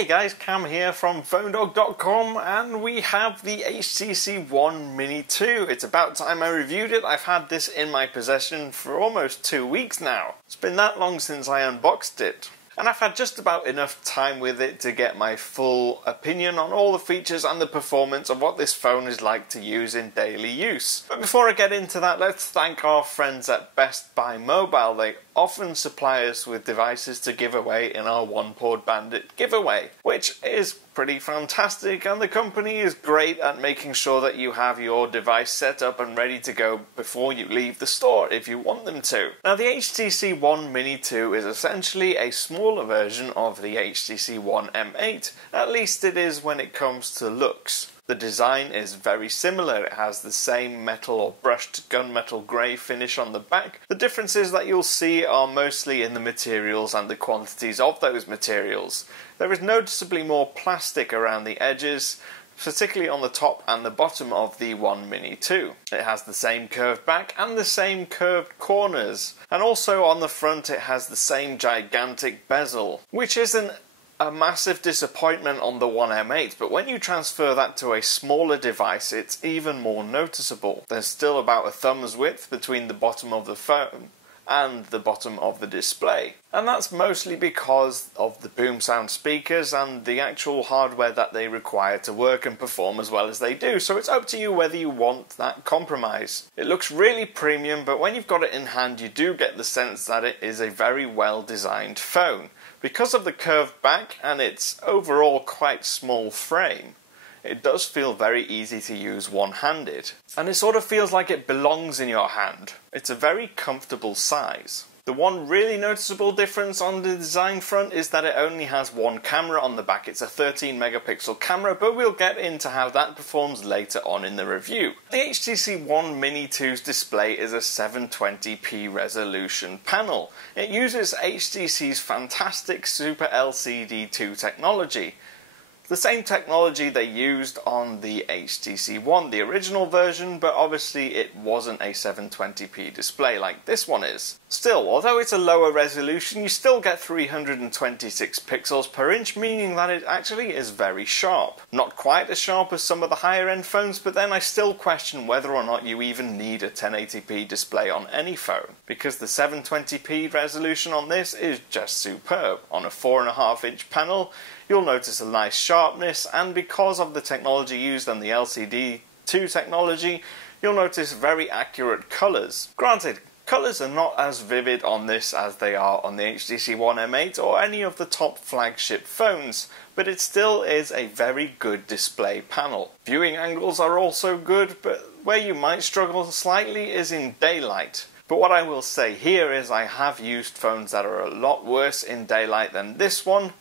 Hey guys, Cam here from PhoneDog.com, and we have the HTC One Mini 2. It's about time I reviewed it. I've had this in my possession for almost 2 weeks now. It's been that long since I unboxed it. And I've had just about enough time with it to get my full opinion on all the features and the performance of what this phone is like to use in daily use. But before I get into that, let's thank our friends at Best Buy Mobile. They often supply us with devices to give away in our One Port Bandit giveaway, which is pretty fantastic, and the company is great at making sure that you have your device set up and ready to go before you leave the store if you want them to. Now, the HTC One Mini 2 is essentially a smaller version of the HTC One M8. At least it is when it comes to looks. The design is very similar. It has the same metal or brushed gunmetal grey finish on the back. The differences that you'll see are mostly in the materials and the quantities of those materials. There is noticeably more plastic around the edges, particularly on the top and the bottom of the One Mini 2. It has the same curved back and the same curved corners. And also on the front it has the same gigantic bezel, which isn't a massive disappointment on the One M8, but when you transfer that to a smaller device, it's even more noticeable. There's still about a thumb's width between the bottom of the phone and the bottom of the display. And that's mostly because of the boom sound speakers and the actual hardware that they require to work and perform as well as they do. So it's up to you whether you want that compromise. It looks really premium, but when you've got it in hand, you do get the sense that it is a very well designed phone. Because of the curved back and its overall quite small frame, it does feel very easy to use one-handed. And it sort of feels like it belongs in your hand. It's a very comfortable size. The one really noticeable difference on the design front is that it only has one camera on the back. It's a 13 megapixel camera, but we'll get into how that performs later on in the review. The HTC One Mini 2's display is a 720p resolution panel. It uses HTC's fantastic Super LCD2 technology. The same technology they used on the HTC One, the original version, but obviously it wasn't a 720p display like this one is. Still, although it's a lower resolution, you still get 326 pixels per inch, meaning that it actually is very sharp. Not quite as sharp as some of the higher end phones, but then I still question whether or not you even need a 1080p display on any phone, because the 720p resolution on this is just superb. On a 4.5 inch panel, you'll notice a nice sharpness, and because of the technology used on the LCD2 technology, you'll notice very accurate colours. Granted, colours are not as vivid on this as they are on the HTC One M8 or any of the top flagship phones, but it still is a very good display panel. Viewing angles are also good, but where you might struggle slightly is in daylight. But what I will say here is I have used phones that are a lot worse in daylight than this one,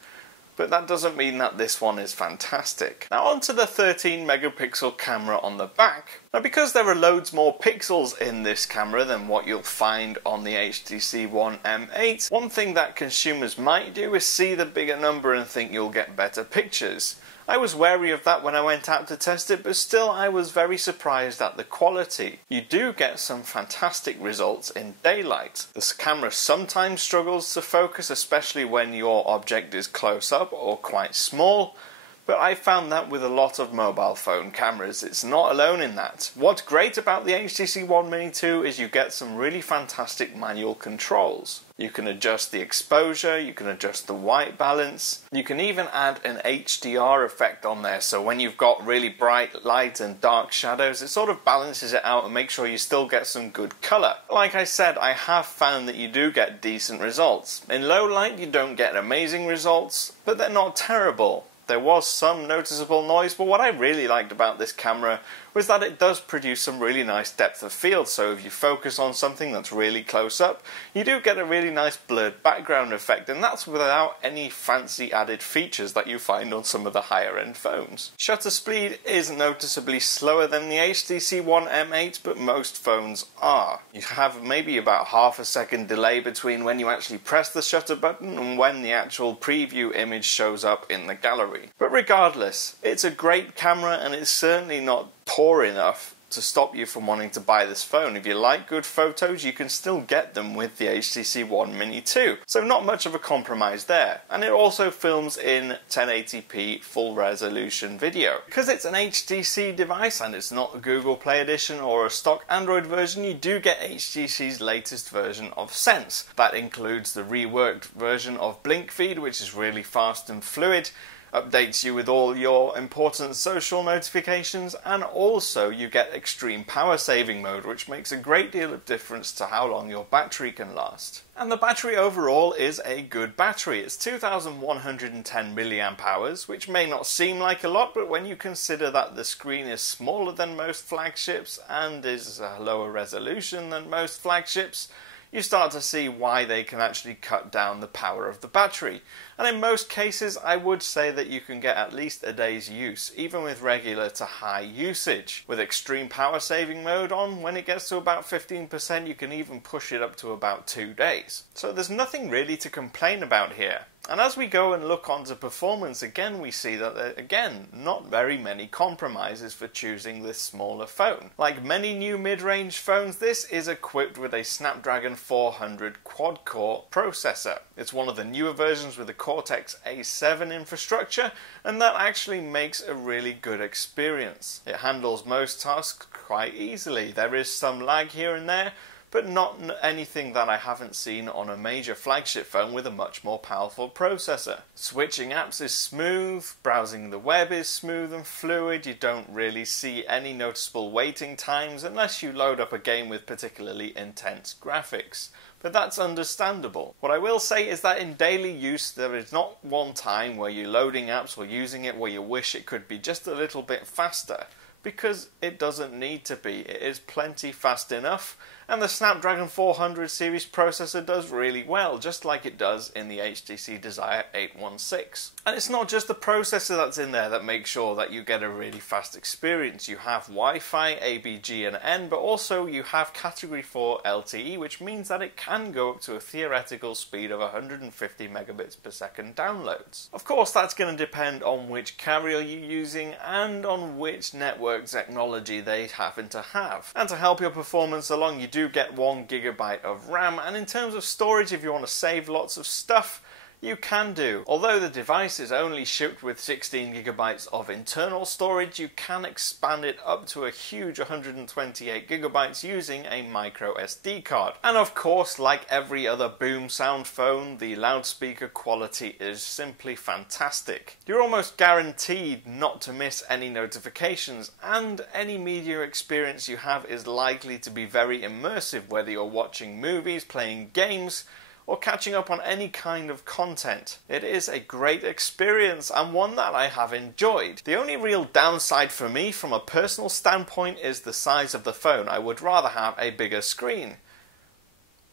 but that doesn't mean that this one is fantastic. Now onto the 13 megapixel camera on the back. Now because there are loads more pixels in this camera than what you'll find on the HTC One M8, one thing that consumers might do is see the bigger number and think you'll get better pictures. I was wary of that when I went out to test it, but still I was very surprised at the quality. You do get some fantastic results in daylight. This camera sometimes struggles to focus, especially when your object is close up or quite small, but I found that with a lot of mobile phone cameras. It's not alone in that. What's great about the HTC One Mini 2 is you get some really fantastic manual controls. You can adjust the exposure, you can adjust the white balance, you can even add an HDR effect on there, so when you've got really bright light and dark shadows, it sort of balances it out and makes sure you still get some good colour. Like I said, I have found that you do get decent results. In low light you don't get amazing results, but they're not terrible. There was some noticeable noise, but what I really liked about this camera was that it does produce some really nice depth of field, so if you focus on something that's really close up, you do get a really nice blurred background effect, and that's without any fancy added features that you find on some of the higher end phones. Shutter speed is noticeably slower than the HTC One M8, but most phones are. You have maybe about half a second delay between when you actually press the shutter button and when the actual preview image shows up in the gallery. But regardless, it's a great camera and it's certainly not poor enough to stop you from wanting to buy this phone. If you like good photos, you can still get them with the HTC One Mini 2. So not much of a compromise there. And it also films in 1080p full resolution video. Because it's an HTC device and it's not a Google Play Edition or a stock Android version, you do get HTC's latest version of Sense. That includes the reworked version of Blink Feed, which is really fast and fluid, updates you with all your important social notifications, and also you get extreme power saving mode, which makes a great deal of difference to how long your battery can last. And the battery overall is a good battery. It's 2110 milliamp hours, which may not seem like a lot, but when you consider that the screen is smaller than most flagships and is a lower resolution than most flagships, you start to see why they can actually cut down the power of the battery. And in most cases, I would say that you can get at least a day's use, even with regular to high usage. With extreme power saving mode on, when it gets to about 15%, you can even push it up to about 2 days. So there's nothing really to complain about here. And as we go and look onto performance, again we see that not very many compromises for choosing this smaller phone. Like many new mid-range phones, this is equipped with a Snapdragon 400 quad-core processor. It's one of the newer versions with the Cortex A7 infrastructure, and that actually makes a really good experience. It handles most tasks quite easily. There is some lag here and there, but not anything that I haven't seen on a major flagship phone with a much more powerful processor. Switching apps is smooth, browsing the web is smooth and fluid, you don't really see any noticeable waiting times unless you load up a game with particularly intense graphics. But that's understandable. What I will say is that in daily use there is not one time where you're loading apps or using it where you wish it could be just a little bit faster, because it doesn't need to be. It is plenty fast enough, and the Snapdragon 400 series processor does really well, just like it does in the HTC Desire 816. And it's not just the processor that's in there that makes sure that you get a really fast experience. You have Wi-Fi, ABG and N, but also you have Category 4 LTE, which means that it can go up to a theoretical speed of 150 megabits per second downloads. Of course, that's going to depend on which carrier you're using and on which network technology they happen to have. And to help your performance along, you do get 1 GB of RAM, and in terms of storage, if you want to save lots of stuff, you can do. Although the device is only shipped with 16 GB of internal storage, you can expand it up to a huge 128 GB using a micro SD card. And of course, like every other boom sound phone, the loudspeaker quality is simply fantastic. You're almost guaranteed not to miss any notifications, and any media experience you have is likely to be very immersive, whether you're watching movies, playing games, or catching up on any kind of content. It is a great experience and one that I have enjoyed. The only real downside for me from a personal standpoint is the size of the phone. I would rather have a bigger screen.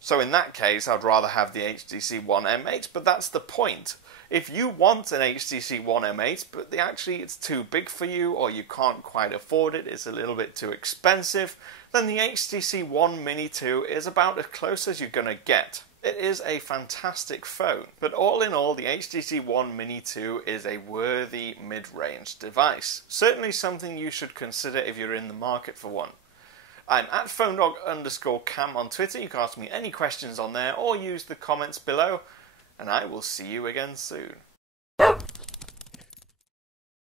So in that case, I'd rather have the HTC One M8, but that's the point. If you want an HTC One M8, but actually it's too big for you, or you can't quite afford it, it's a little bit too expensive, then the HTC One Mini 2 is about as close as you're going to get. It is a fantastic phone, but all in all, the HTC One Mini 2 is a worthy mid-range device. Certainly something you should consider if you're in the market for one. I'm at PhoneDog_Cam on Twitter. You can ask me any questions on there or use the comments below, and I will see you again soon.